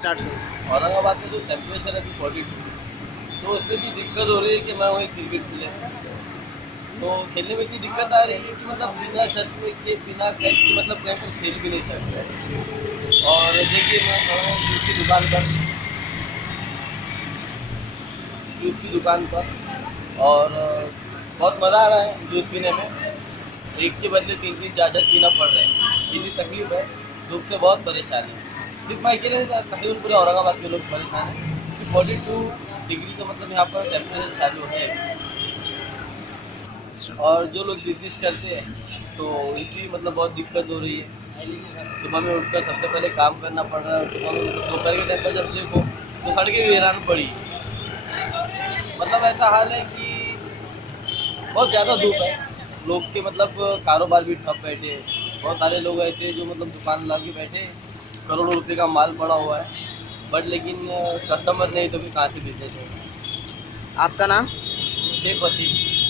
Start करो। औरंगाबाद में जो टेम्परेचर है अभी 42, तो उसमें भी दिक्कत हो रही है कि मैं वही क्रिकेट खेले, तो खेलने में इतनी दिक्कत आ रही है कि मतलब बिना चश्मे के बिना कैप के मतलब कहीं पर खेल भी नहीं सकते। और देखिए मैं खड़ा हूँ जूस की दुकान पर, जूस की दुकान पर, और बहुत मज़ा आ रहा है जूस पीने में। एक के बदले 3-3 4-4 पीना पड़ रहे हैं, इतनी तकलीफ है, धूप से बहुत परेशानी है। सिर्फ मैं अकेले नहीं, तकरीबन पूरे औरंगाबाद के लोग परेशान हैं कि 42 डिग्री का मतलब यहाँ पर टेम्परेचर चालू है। और जो लोग बिजनेस करते हैं तो इनकी मतलब बहुत दिक्कत हो रही है। सुबह में उठकर सबसे पहले काम करना पड़ रहा है, सुबह में दोपहर के टाइम पर जब देखो तो सड़कें भी हैरान पड़ी। मतलब ऐसा हाल है कि बहुत ज़्यादा धूप है, लोग के मतलब कारोबार भी ठप बैठे हैं। बहुत सारे लोग ऐसे हैं जो मतलब दुकान ला के बैठे, करोड़ों रुपए का माल पड़ा हुआ है, बट लेकिन कस्टमर नहीं तो फिर कहाँ से बिजनेस होगा। आपका नाम? शेख वसीम।